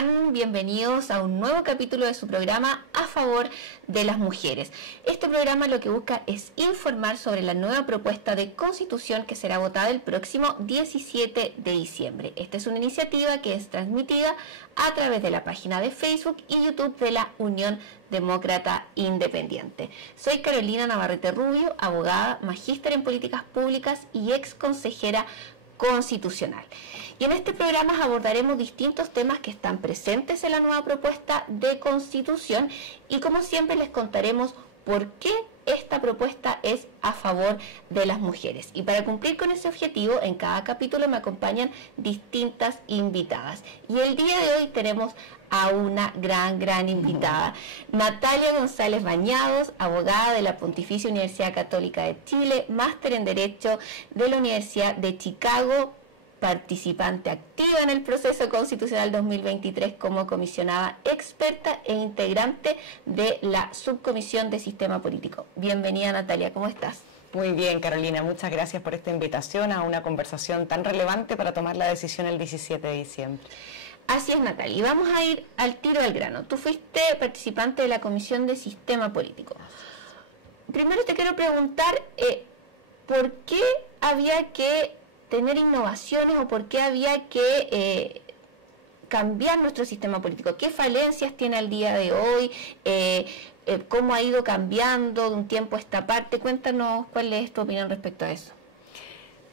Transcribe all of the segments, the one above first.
están? Bienvenidos a un nuevo capítulo de su programa A Favor de las Mujeres. Este programa lo que busca es informar sobre la nueva propuesta de constitución que será votada el próximo 17 de diciembre. Esta es una iniciativa que es transmitida a través de la página de Facebook y YouTube de la Unión Demócrata Independiente. Soy Carolina Navarrete Rubio, abogada, magíster en políticas públicas y ex consejera constitucional. Y en este programa abordaremos distintos temas que están presentes en la nueva propuesta de constitución y como siempre les contaremos por qué esta propuesta es a favor de las mujeres. Y para cumplir con ese objetivo, en cada capítulo me acompañan distintas invitadas. Y el día de hoy tenemos a una gran invitada, Natalia González Bañados, abogada de la Pontificia Universidad Católica de Chile, máster en Derecho de la Universidad de Chicago, participante activa en el proceso constitucional 2023 como comisionada experta e integrante de la Subcomisión de Sistema Político. Bienvenida, Natalia, ¿cómo estás? Muy bien, Carolina, muchas gracias por esta invitación a una conversación tan relevante para tomar la decisión el 17 de diciembre. Así es, Natalia, y vamos a ir al tiro al grano. Tú fuiste participante de la Comisión de Sistema Político. Primero te quiero preguntar, ¿por qué había que tener innovaciones o por qué había que cambiar nuestro sistema político? ¿Qué falencias tiene al día de hoy? ¿Cómo ha ido cambiando de un tiempo a esta parte? Cuéntanos cuál es tu opinión respecto a eso.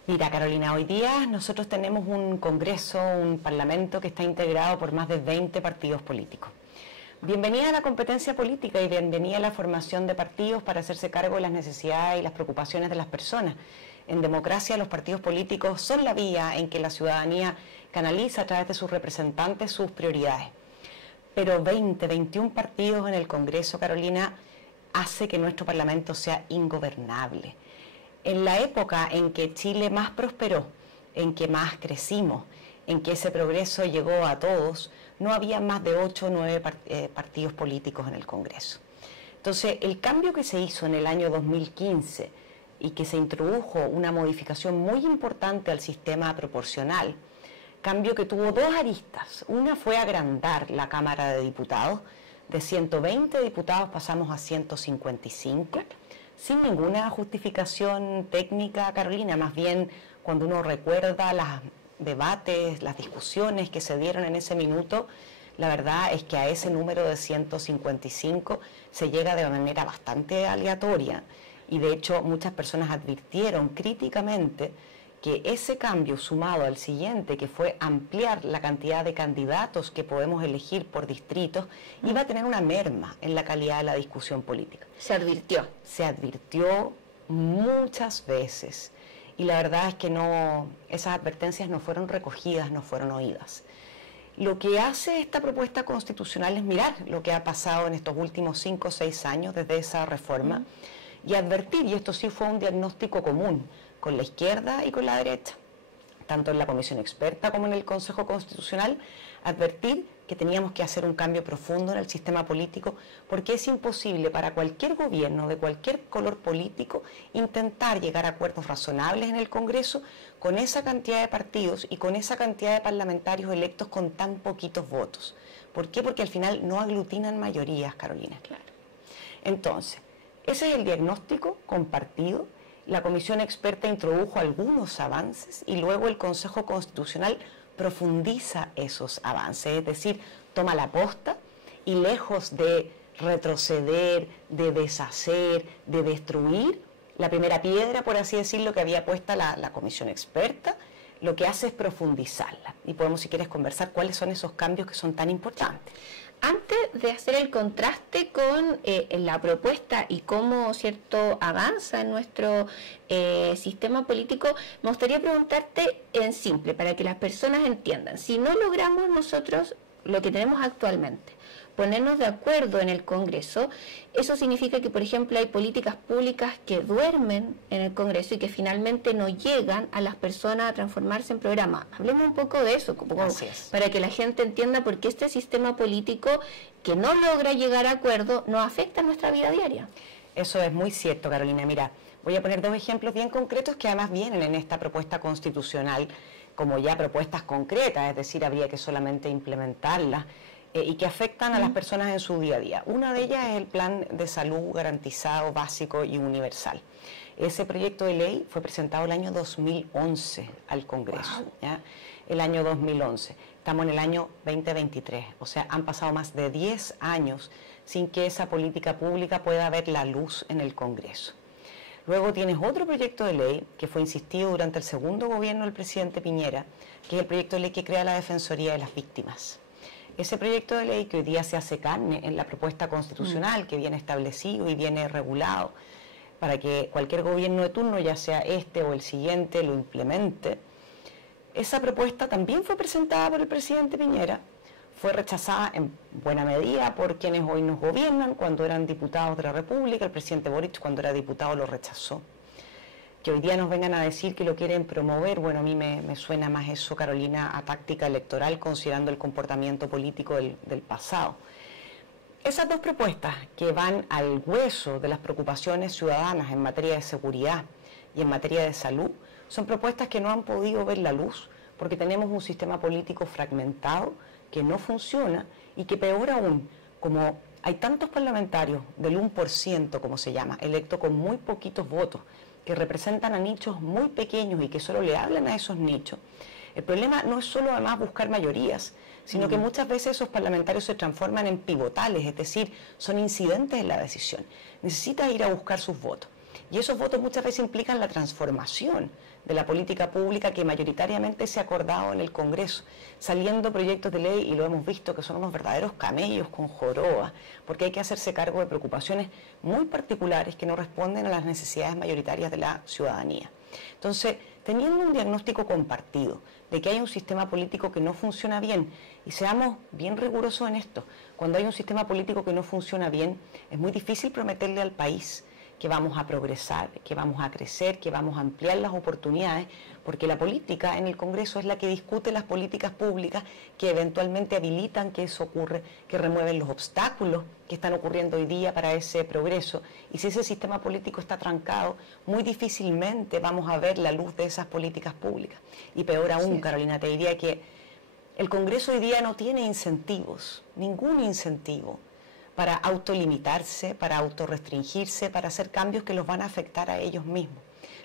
Mira, Carolina, hoy día nosotros tenemos un Congreso, un Parlamento que está integrado por más de 20 partidos políticos. Bienvenida a la competencia política y bienvenida a la formación de partidos para hacerse cargo de las necesidades y las preocupaciones de las personas. En democracia, los partidos políticos son la vía en que la ciudadanía canaliza a través de sus representantes sus prioridades. Pero 21 partidos en el Congreso, Carolina, hace que nuestro Parlamento sea ingobernable. En la época en que Chile más prosperó, en que más crecimos, en que ese progreso llegó a todos, no había más de 8 o 9 partidos políticos en el Congreso. Entonces, el cambio que se hizo en el año 2015 y que se introdujo una modificación muy importante al sistema proporcional, cambio que tuvo dos aristas. Una fue agrandar la Cámara de Diputados, de 120 diputados pasamos a 155, sin ninguna justificación técnica, Carolina, más bien cuando uno recuerda los debates, las discusiones que se dieron en ese minuto, la verdad es que a ese número de 155 se llega de manera bastante aleatoria y de hecho muchas personas advirtieron críticamente que ese cambio sumado al siguiente, que fue ampliar la cantidad de candidatos que podemos elegir por distritos, iba a tener una merma en la calidad de la discusión política. Se advirtió. Se advirtió muchas veces y la verdad es que esas advertencias no fueron recogidas, no fueron oídas. Lo que hace esta propuesta constitucional es mirar lo que ha pasado en estos últimos 5 o 6 años desde esa reforma y advertir, y esto sí fue un diagnóstico común, con la izquierda y con la derecha, tanto en la Comisión Experta como en el Consejo Constitucional, advertir que teníamos que hacer un cambio profundo en el sistema político porque es imposible para cualquier gobierno de cualquier color político intentar llegar a acuerdos razonables en el Congreso con esa cantidad de partidos y con esa cantidad de parlamentarios electos con tan poquitos votos. ¿Por qué? Porque al final no aglutinan mayorías, Carolina. Claro. Entonces, ese es el diagnóstico compartido. La Comisión Experta introdujo algunos avances y luego el Consejo Constitucional profundiza esos avances, es decir, toma la posta y lejos de retroceder, de deshacer, de destruir la primera piedra, por así decirlo, que había puesta la Comisión Experta, lo que hace es profundizarla. Y podemos, si quieres, conversar cuáles son esos cambios que son tan importantes. Antes de hacer el contraste con la propuesta y cómo cierto avanza en nuestro sistema político, me gustaría preguntarte en simple, para que las personas entiendan. Si no logramos nosotros lo que tenemos actualmente, ponernos de acuerdo en el Congreso, eso significa que, por ejemplo, hay políticas públicas que duermen en el Congreso y que finalmente no llegan a las personas a transformarse en programas. Hablemos un poco de eso, para que la gente entienda por qué este sistema político que no logra llegar a acuerdo nos afecta a nuestra vida diaria. Eso es muy cierto, Carolina. Mira, voy a poner 2 ejemplos bien concretos que además vienen en esta propuesta constitucional como ya propuestas concretas, es decir, habría que solamente implementarlas, y que afectan a las personas en su día a día. Una de ellas es el plan de salud garantizado, básico y universal. Ese proyecto de ley fue presentado el año 2011 al Congreso, ¿ya? El año 2011. Estamos en el año 2023, o sea, han pasado más de 10 años sin que esa política pública pueda ver la luz en el Congreso. Luego tienes otro proyecto de ley que fue insistido durante el segundo gobierno del presidente Piñera, que es el proyecto de ley que crea la Defensoría de las Víctimas. Ese proyecto de ley que hoy día se hace carne en la propuesta constitucional, que viene establecido y viene regulado para que cualquier gobierno de turno, ya sea este o el siguiente, lo implemente. Esa propuesta también fue presentada por el presidente Piñera, fue rechazada en buena medida por quienes hoy nos gobiernan. Cuando eran diputados de la República, el presidente Boric, cuando era diputado, lo rechazó. Que hoy día nos vengan a decir que lo quieren promover, bueno, a mí me suena más eso, Carolina, a táctica electoral, considerando el comportamiento político del pasado. Esas dos propuestas que van al hueso de las preocupaciones ciudadanas en materia de seguridad y en materia de salud, son propuestas que no han podido ver la luz porque tenemos un sistema político fragmentado que no funciona y que, peor aún, como hay tantos parlamentarios del 1%, como se llama, electos con muy poquitos votos, que representan a nichos muy pequeños y que solo le hablan a esos nichos. El problema no es solo además buscar mayorías, sino que muchas veces esos parlamentarios se transforman en pivotales, es decir, son incidentes en la decisión. Necesita ir a buscar sus votos. Y esos votos muchas veces implican la transformación de la política pública que mayoritariamente se ha acordado en el Congreso, saliendo proyectos de ley, y lo hemos visto, que son unos verdaderos camellos con joroba, porque hay que hacerse cargo de preocupaciones muy particulares que no responden a las necesidades mayoritarias de la ciudadanía. Entonces, teniendo un diagnóstico compartido de que hay un sistema político que no funciona bien, y seamos bien rigurosos en esto, cuando hay un sistema político que no funciona bien, es muy difícil prometerle al país que vamos a progresar, que vamos a crecer, que vamos a ampliar las oportunidades, porque la política en el Congreso es la que discute las políticas públicas que eventualmente habilitan que eso ocurre, que remueven los obstáculos que están ocurriendo hoy día para ese progreso. Y si ese sistema político está trancado, muy difícilmente vamos a ver la luz de esas políticas públicas. Y peor aún, sí, Carolina, te diría que el Congreso hoy día no tiene incentivos, ningún incentivo, para autolimitarse, para autorrestringirse, para hacer cambios que los van a afectar a ellos mismos.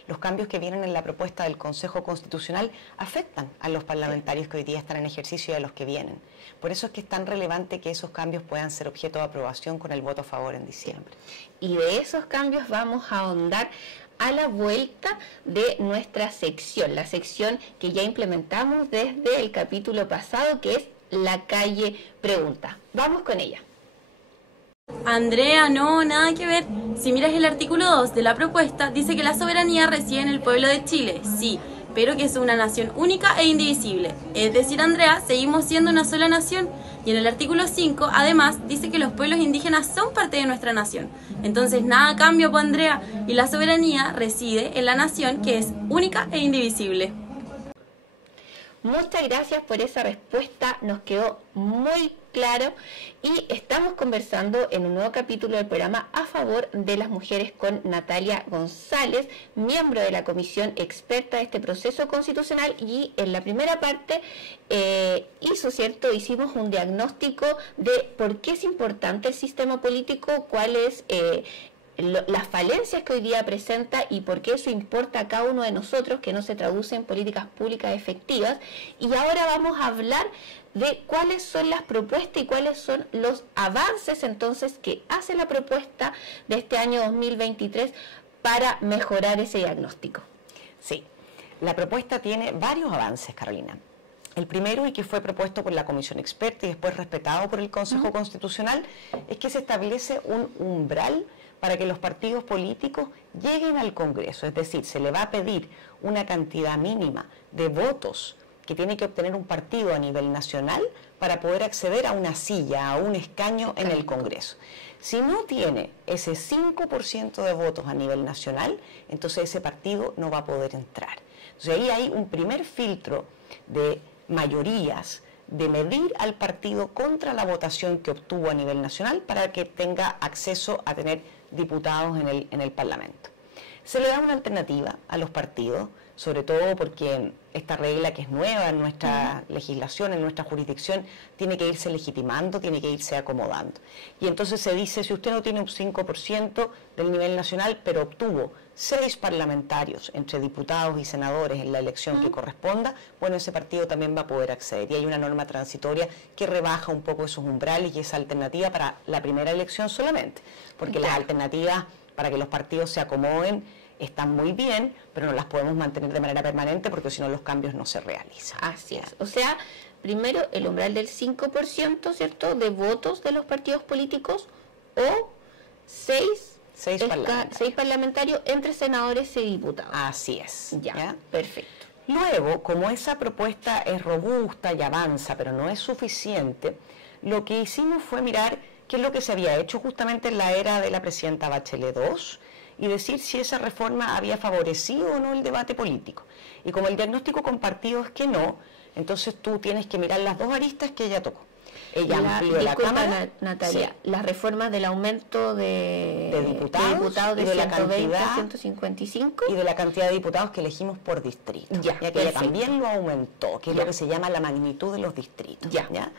Los cambios que vienen en la propuesta del Consejo Constitucional afectan a los parlamentarios que hoy día están en ejercicio y a los que vienen. Por eso es que es tan relevante que esos cambios puedan ser objeto de aprobación con el voto a favor en diciembre. Y de esos cambios vamos a ahondar a la vuelta de nuestra sección, la sección que ya implementamos desde el capítulo pasado, que es La Calle Pregunta. Vamos con ella. Andrea, no, nada que ver. Si miras el artículo 2 de la propuesta, dice que la soberanía reside en el pueblo de Chile, sí, pero que es una nación única e indivisible. Es decir, Andrea, seguimos siendo una sola nación. Y en el artículo 5, además, dice que los pueblos indígenas son parte de nuestra nación. Entonces, nada cambia, pues, Andrea, y la soberanía reside en la nación que es única e indivisible. Muchas gracias por esa respuesta, nos quedó muy claro y estamos conversando en un nuevo capítulo del programa A Favor de las Mujeres con Natalia González, miembro de la comisión experta de este proceso constitucional, y en la primera parte hicimos un diagnóstico de por qué es importante el sistema político, cuál es las falencias que hoy día presenta y por qué eso importa a cada uno de nosotros, que no se traduce en políticas públicas efectivas. Y ahora vamos a hablar de cuáles son las propuestas y cuáles son los avances entonces que hace la propuesta de este año 2023 para mejorar ese diagnóstico. Sí, la propuesta tiene varios avances, Carolina. El primero, y que fue propuesto por la comisión experta y después respetado por el Consejo Constitucional, es que se establece un umbral para que los partidos políticos lleguen al Congreso, es decir, se le va a pedir una cantidad mínima de votos que tiene que obtener un partido a nivel nacional para poder acceder a una silla, a un escaño en el Congreso. Si no tiene ese 5% de votos a nivel nacional, entonces ese partido no va a poder entrar. Entonces ahí hay un primer filtro de mayorías, de medir al partido contra la votación que obtuvo a nivel nacional para que tenga acceso a tener diputados en el Parlamento. Se le da una alternativa a los partidos, sobre todo porque esta regla que es nueva en nuestra legislación, en nuestra jurisdicción, tiene que irse legitimando, tiene que irse acomodando. Y entonces se dice, si usted no tiene un 5% del nivel nacional, pero obtuvo 6 parlamentarios entre diputados y senadores en la elección que corresponda, bueno, ese partido también va a poder acceder. Y hay una norma transitoria que rebaja un poco esos umbrales y esa alternativa para la primera elección solamente, porque las alternativas para que los partidos se acomoden están muy bien, pero no las podemos mantener de manera permanente porque si no los cambios no se realizan. Así es. O sea, primero el umbral del 5%, ¿cierto?, de votos de los partidos políticos o 6 parlamentarios entre senadores y diputados. Así es. Ya, perfecto. Luego, como esa propuesta es robusta y avanza, pero no es suficiente, lo que hicimos fue mirar qué es lo que se había hecho justamente en la era de la presidenta Bachelet II y decir si esa reforma había favorecido o no el debate político. Y como el diagnóstico compartido es que no, entonces tú tienes que mirar las dos aristas que ella tocó. Ella amplió la Cámara, Natalia, las reformas del aumento de diputados de 120 a 155 y de la cantidad de diputados que elegimos por distrito. Ya que ella también lo aumentó, que es lo que se llama la magnitud de los distritos. ¿Ya?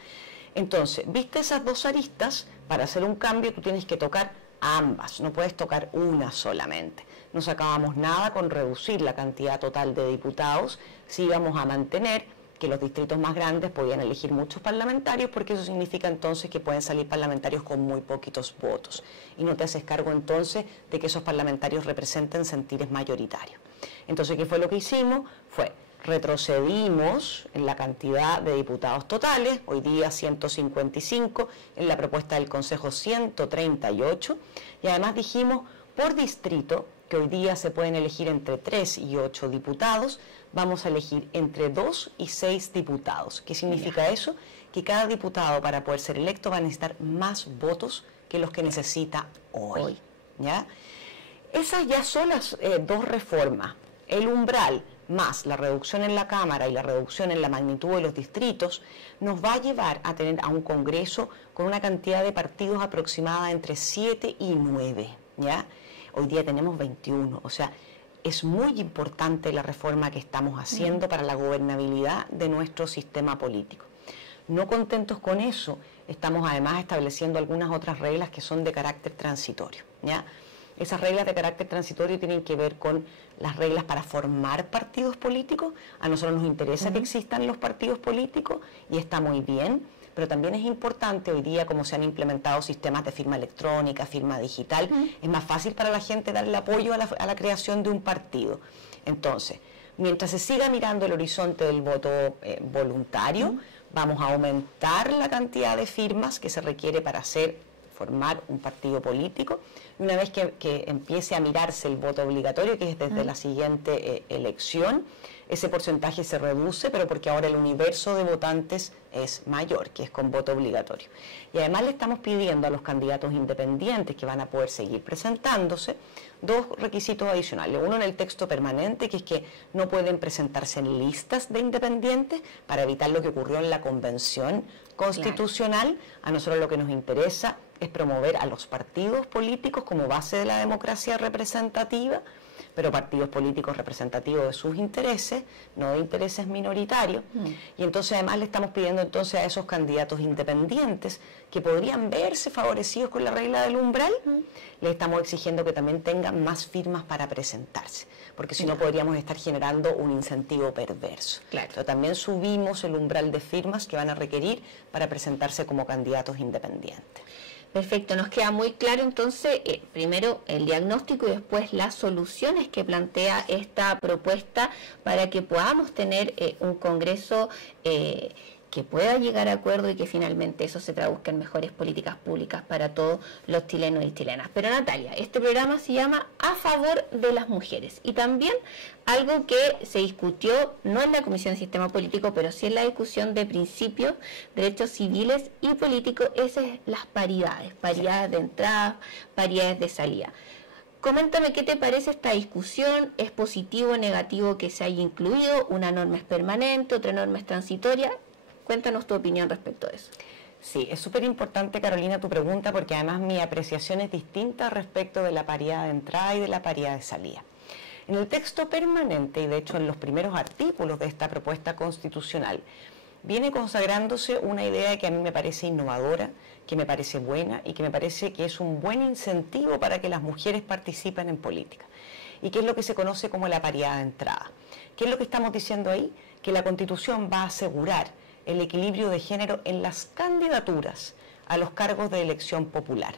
Entonces, viste esas dos aristas, para hacer un cambio tú tienes que tocar ambas, no puedes tocar una solamente. No sacábamos nada con reducir la cantidad total de diputados si íbamos a mantener que los distritos más grandes podían elegir muchos parlamentarios, porque eso significa entonces que pueden salir parlamentarios con muy poquitos votos y no te haces cargo entonces de que esos parlamentarios representen sentires mayoritarios. Entonces, ¿qué fue lo que hicimos? Retrocedimos en la cantidad de diputados totales, hoy día 155, en la propuesta del Consejo 138, y además dijimos por distrito, que hoy día se pueden elegir entre 3 y 8 diputados, vamos a elegir entre 2 y 6 diputados. ¿Qué significa eso? Que cada diputado para poder ser electo va a necesitar más votos que los que necesita hoy. ¿Ya? Esas ya son las dos reformas. El umbral más la reducción en la Cámara y la reducción en la magnitud de los distritos nos va a llevar a tener a un Congreso con una cantidad de partidos aproximada entre 7 y 9. ¿Ya? Hoy día tenemos 21, o sea, es muy importante la reforma que estamos haciendo para la gobernabilidad de nuestro sistema político. No contentos con eso, estamos además estableciendo algunas otras reglas que son de carácter transitorio, ¿ya? Esas reglas de carácter transitorio tienen que ver con las reglas para formar partidos políticos. A nosotros nos interesa que existan los partidos políticos y está muy bien, pero también es importante hoy día, como se han implementado sistemas de firma electrónica, firma digital, es más fácil para la gente dar el apoyo a la creación de un partido. Entonces, mientras se siga mirando el horizonte del voto voluntario, vamos a aumentar la cantidad de firmas que se requiere para formar un partido político. Y una vez que empiece a mirarse el voto obligatorio, que es desde la siguiente elección, ese porcentaje se reduce, pero porque ahora el universo de votantes es mayor, que es con voto obligatorio. Y además le estamos pidiendo a los candidatos independientes que van a poder seguir presentándose dos requisitos adicionales. Uno en el texto permanente, que es que no pueden presentarse en listas de independientes para evitar lo que ocurrió en la Convención Constitucional. A nosotros lo que nos interesa es promover a los partidos políticos como base de la democracia representativa, pero partidos políticos representativos de sus intereses, no de intereses minoritarios. Y entonces además le estamos pidiendo entonces a esos candidatos independientes que podrían verse favorecidos con la regla del umbral, le estamos exigiendo que también tengan más firmas para presentarse, porque si no podríamos estar generando un incentivo perverso. Pero también subimos el umbral de firmas que van a requerir para presentarse como candidatos independientes. Perfecto, nos queda muy claro entonces, primero el diagnóstico y después las soluciones que plantea esta propuesta para que podamos tener un Congreso que pueda llegar a acuerdo y que finalmente eso se traduzca en mejores políticas públicas para todos los chilenos y chilenas. Pero Natalia, este programa se llama A Favor de las Mujeres y también algo que se discutió no en la Comisión de Sistema Político, pero sí en la discusión de principios, derechos civiles y políticos, esas son las paridades, paridades de entrada, paridades de salida. Coméntame qué te parece esta discusión, ¿es positivo o negativo que se haya incluido? ¿Una norma es permanente, otra norma es transitoria? Cuéntanos tu opinión respecto a eso. Sí, es súper importante, Carolina, tu pregunta, porque además mi apreciación es distinta respecto de la paridad de entrada y de la paridad de salida. En el texto permanente, y de hecho en los primeros artículos de esta propuesta constitucional, viene consagrándose una idea que a mí me parece innovadora, que me parece buena y que me parece que es un buen incentivo para que las mujeres participen en política, y que es lo que se conoce como la paridad de entrada. ¿Qué es lo que estamos diciendo ahí? Que la Constitución va a asegurar el equilibrio de género en las candidaturas a los cargos de elección popular.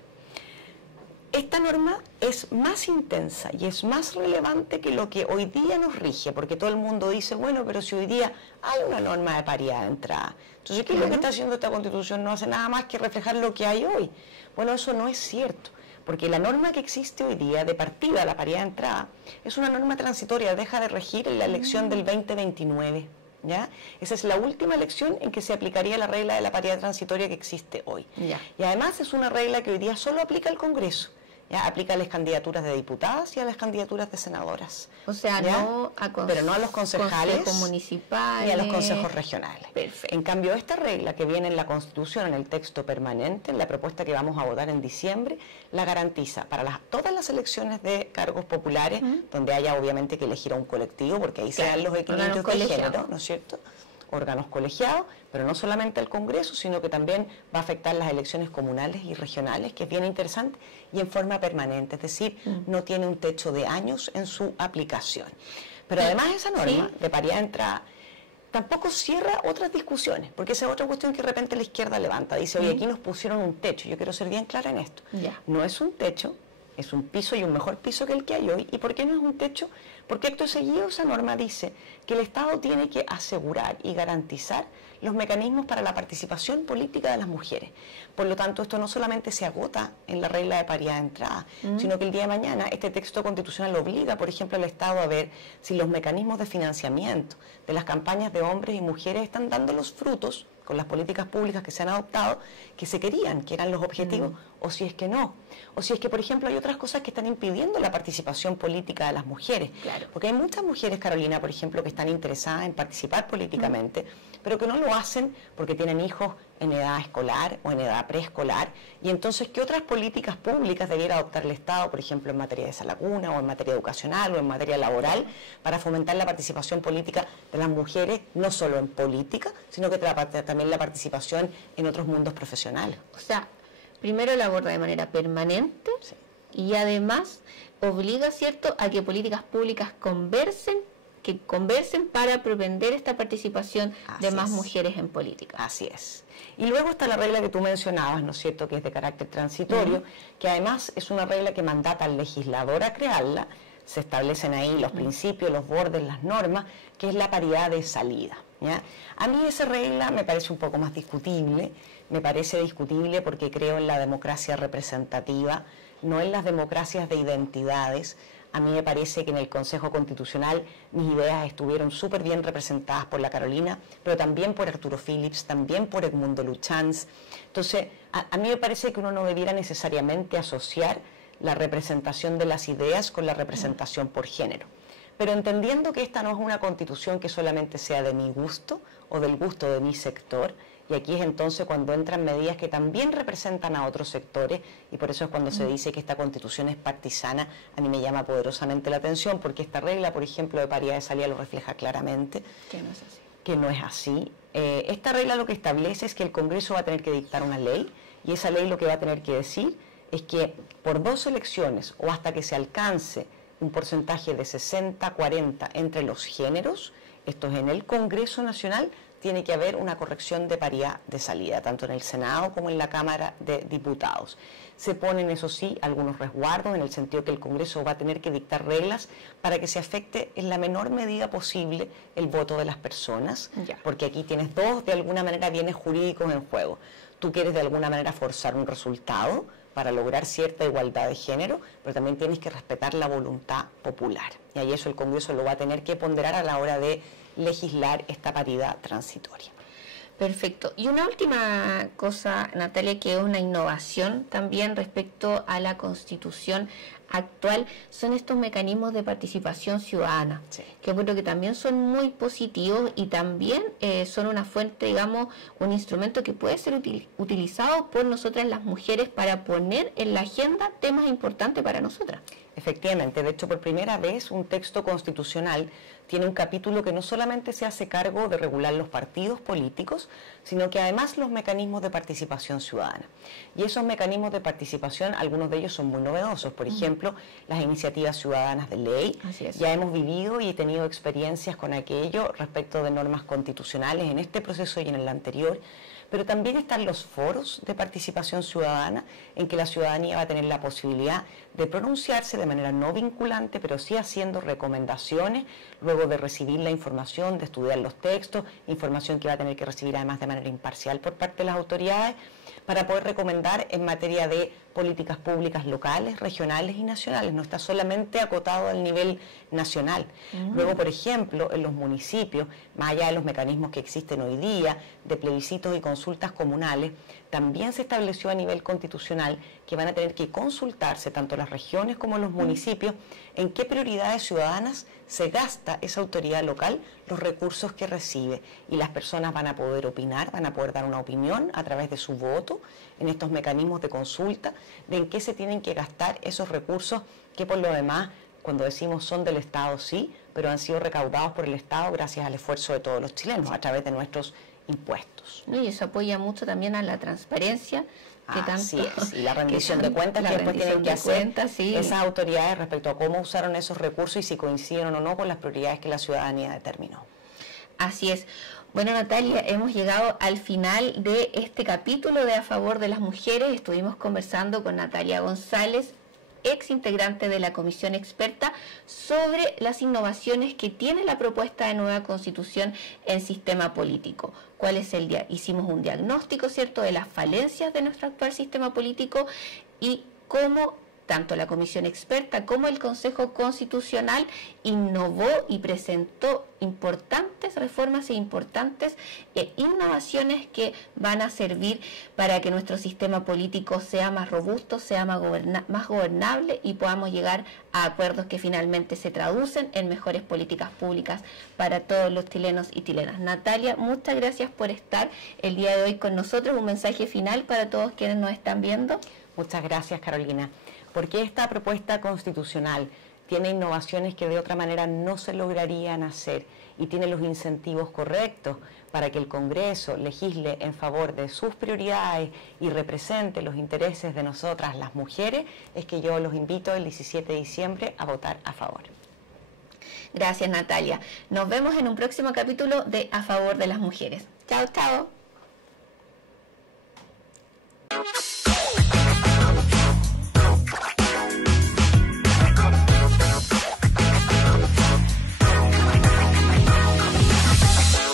Esta norma es más intensa y es más relevante que lo que hoy día nos rige, porque todo el mundo dice, bueno, pero si hoy día hay una norma de paridad de entrada, entonces, ¿qué es lo que está haciendo esta Constitución? No hace nada más que reflejar lo que hay hoy. Bueno, eso no es cierto, porque la norma que existe hoy día, de partida, la paridad de entrada, es una norma transitoria, deja de regir en la elección del 2029. ¿Ya? Esa es la última elección en que se aplicaría la regla de la paridad transitoria que existe hoy. Ya. Y además es una regla que hoy día solo aplica al Congreso. ¿Ya? Aplica a las candidaturas de diputadas y a las candidaturas de senadoras. O sea, ¿ya? no a pero no a los concejales consejos municipales y a los consejos regionales. Perfecto. En cambio, esta regla que viene en la Constitución, en el texto permanente, en la propuesta que vamos a votar en diciembre, la garantiza para todas las elecciones de cargos populares, donde haya obviamente que elegir a un colectivo, porque ahí se dan los equilibrios de género, ¿no es cierto? Órganos colegiados, pero no solamente el Congreso, sino que también va a afectar las elecciones comunales y regionales, que es bien interesante, y en forma permanente, es decir, no tiene un techo de años en su aplicación. Pero además esa norma de paridad de entrada tampoco cierra otras discusiones, porque esa es otra cuestión que de repente la izquierda levanta, dice, oye, aquí nos pusieron un techo, yo quiero ser bien clara en esto, no es un techo, es un piso y un mejor piso que el que hay hoy. ¿Y por qué no es un techo? Porque acto seguido esa norma dice que el Estado tiene que asegurar y garantizar los mecanismos para la participación política de las mujeres. Por lo tanto, esto no solamente se agota en la regla de paridad de entrada, sino que el día de mañana este texto constitucional obliga, por ejemplo, al Estado a ver si los mecanismos de financiamiento de las campañas de hombres y mujeres están dando los frutos con las políticas públicas que se han adoptado, que se querían, que eran los objetivos, o si es que no. O si es que, por ejemplo, hay otras cosas que están impidiendo la participación política de las mujeres. Claro. Porque hay muchas mujeres, Carolina, por ejemplo, que están interesadas en participar políticamente, pero que no lo hacen porque tienen hijos en edad escolar o en edad preescolar, y entonces, ¿qué otras políticas públicas debiera adoptar el Estado, por ejemplo, en materia de salaguna, o en materia educacional, o en materia laboral, para fomentar la participación política de las mujeres, no solo en política, sino que también la participación en otros mundos profesionales? O sea, primero la aborda de manera permanente y además obliga, ¿cierto?, a que políticas públicas conversen para propender esta participación de más mujeres en política. Así es. Y luego está la regla que tú mencionabas, ¿no es cierto?, que es de carácter transitorio, que además es una regla que mandata al legislador a crearla. Se establecen ahí los principios, los bordes, las normas, que es la paridad de salida, ¿ya? A mí esa regla me parece un poco más discutible, porque creo en la democracia representativa, no en las democracias de identidades. A mí me parece que en el Consejo Constitucional mis ideas estuvieron súper bien representadas por la Carolina, pero también por Arturo Phillips, también por Edmundo Luchans. Entonces, a mí me parece que uno no debiera necesariamente asociar la representación de las ideas con la representación por género. Pero entendiendo que esta no es una constitución que solamente sea de mi gusto o del gusto de mi sector, y aquí es entonces cuando entran medidas que también representan a otros sectores, y por eso es cuando se dice que esta constitución es partisana. A mí me llama poderosamente la atención, porque esta regla, por ejemplo, de paridad de salida lo refleja claramente. Que no es así. Esta regla lo que establece es que el Congreso va a tener que dictar una ley, y esa ley lo que va a tener que decir es que por 2 elecciones o hasta que se alcance un porcentaje de 60-40 entre los géneros, esto es en el Congreso Nacional, tiene que haber una corrección de paridad de salida, tanto en el Senado como en la Cámara de Diputados. Se ponen, eso sí, algunos resguardos, en el sentido que el Congreso va a tener que dictar reglas para que se afecte en la menor medida posible el voto de las personas, porque aquí tienes 2, de alguna manera, bienes jurídicos en juego. Tú quieres de alguna manera forzar un resultado para lograr cierta igualdad de género, pero también tienes que respetar la voluntad popular. Y ahí eso el Congreso lo va a tener que ponderar a la hora de legislar esta paridad transitoria. Perfecto. Y una última cosa, Natalia, que es una innovación también respecto a la Constitución actual son estos mecanismos de participación ciudadana, que creo que también son muy positivos y también son una fuente, digamos, un instrumento que puede ser utilizado por nosotras las mujeres para poner en la agenda temas importantes para nosotras. Efectivamente, de hecho, por primera vez un texto constitucional tiene un capítulo que no solamente se hace cargo de regular los partidos políticos, sino que además los mecanismos de participación ciudadana. Y esos mecanismos de participación, algunos de ellos son muy novedosos. Por ejemplo, las iniciativas ciudadanas de ley. Ya hemos vivido y tenido experiencias con aquello respecto de normas constitucionales en este proceso y en el anterior. Pero también están los foros de participación ciudadana, en que la ciudadanía va a tener la posibilidad de pronunciarse de manera no vinculante, pero sí haciendo recomendaciones, luego de recibir la información, de estudiar los textos, información que va a tener que recibir además de manera imparcial por parte de las autoridades, para poder recomendar en materia de políticas públicas locales, regionales y nacionales. No está solamente acotado al nivel nacional. Luego, por ejemplo, en los municipios, más allá de los mecanismos que existen hoy día, de plebiscitos y consultas comunales, también se estableció a nivel constitucional que van a tener que consultarse tanto las regiones como los municipios en qué prioridades ciudadanas se gasta esa autoridad local los recursos que recibe, y las personas van a poder opinar, van a poder dar una opinión a través de su voto en estos mecanismos de consulta de en qué se tienen que gastar esos recursos que por lo demás, cuando decimos son del Estado, sí, pero han sido recaudados por el Estado gracias al esfuerzo de todos los chilenos a través de nuestros impuestos. Y eso apoya mucho también a la transparencia. Así es, y la rendición de cuentas que después tienen que hacer esas autoridades respecto a cómo usaron esos recursos y si coincidieron o no con las prioridades que la ciudadanía determinó. Así es. Bueno, Natalia, hemos llegado al final de este capítulo de A Favor de las Mujeres. Estuvimos conversando con Natalia González, ex integrante de la comisión experta, sobre las innovaciones que tiene la propuesta de nueva constitución en sistema político. ¿Cuál es el día? Hicimos un diagnóstico, ¿cierto?, de las falencias de nuestro actual sistema político y cómo tanto la comisión experta como el Consejo Constitucional innovó y presentó importantes reformas e importantes innovaciones que van a servir para que nuestro sistema político sea más robusto, sea más gobernable y podamos llegar a acuerdos que finalmente se traducen en mejores políticas públicas para todos los chilenos y chilenas. Natalia, muchas gracias por estar el día de hoy con nosotros. Un mensaje final para todos quienes nos están viendo. Muchas gracias, Carolina. Porque esta propuesta constitucional tiene innovaciones que de otra manera no se lograrían hacer y tiene los incentivos correctos para que el Congreso legisle en favor de sus prioridades y represente los intereses de nosotras las mujeres, es que yo los invito el 17 de diciembre a votar a favor. Gracias, Natalia. Nos vemos en un próximo capítulo de A Favor de las Mujeres. Chao, chao.